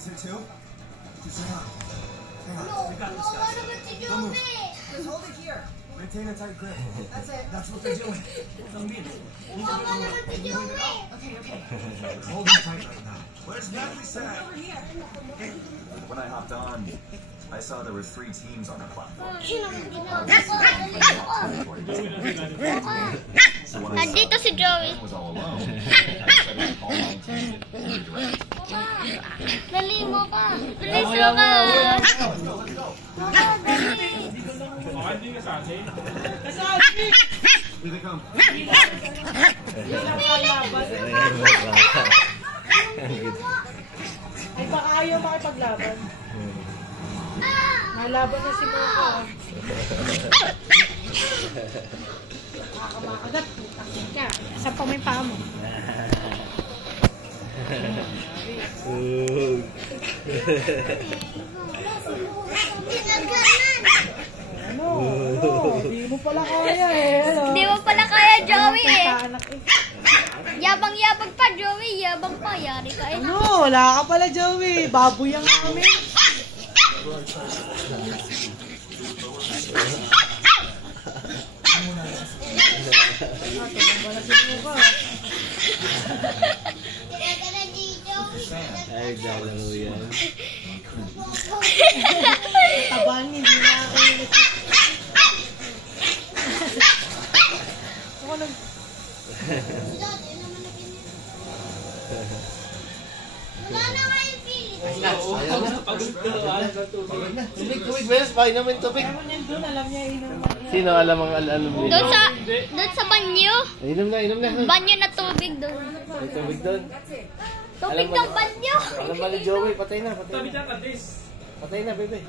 is it too? Just hang on. Hang on. No, We got this, what guys. about the Don't move. Joey? Just hold it here. Maintain a tight grip. That's it. That's what they're doing. Don't be it. What about the Joey? Okay, okay. Hold him tight right now. Where's Natalie Sad? Over here. When I hopped on, I saw there were 3 teams on the platform. So when I Nandito si Joey. was all alone, I decided to call my team and redirect. Dali mo ka. Bilis mo ka. Let's go, let's go. Here they come. Ay, baka ayaw makipaglaban. Malaban na si Mocha. Nakakamakanat. Taksin ka. Saan pa may paa mo? Ano? Di mo pala kaya eh. Hindi mo pala kaya, Joey eh. Anak eh. Yabang-yabang pa, Joey. Yabang pa. Yari ka eh. Ano? Wala ka pala, Joey. Baboy ang kami. Ay, naglalaro yan. Taban, hindi na ako yung ako nag... Wala na kayo feeling. Ayaw na. Pagod na. Tubig, Beres. Pakin naman tubig. Meron yan doon, alam niya, inom niya. Sino alam ang alam mo? Doon sa banyo. Inom na, inom na. Banyo na tubig doon. May tubig doon. Tubig ng banyo. Alam ba ni Joey? Patay na, patay na. Patay na, bebe.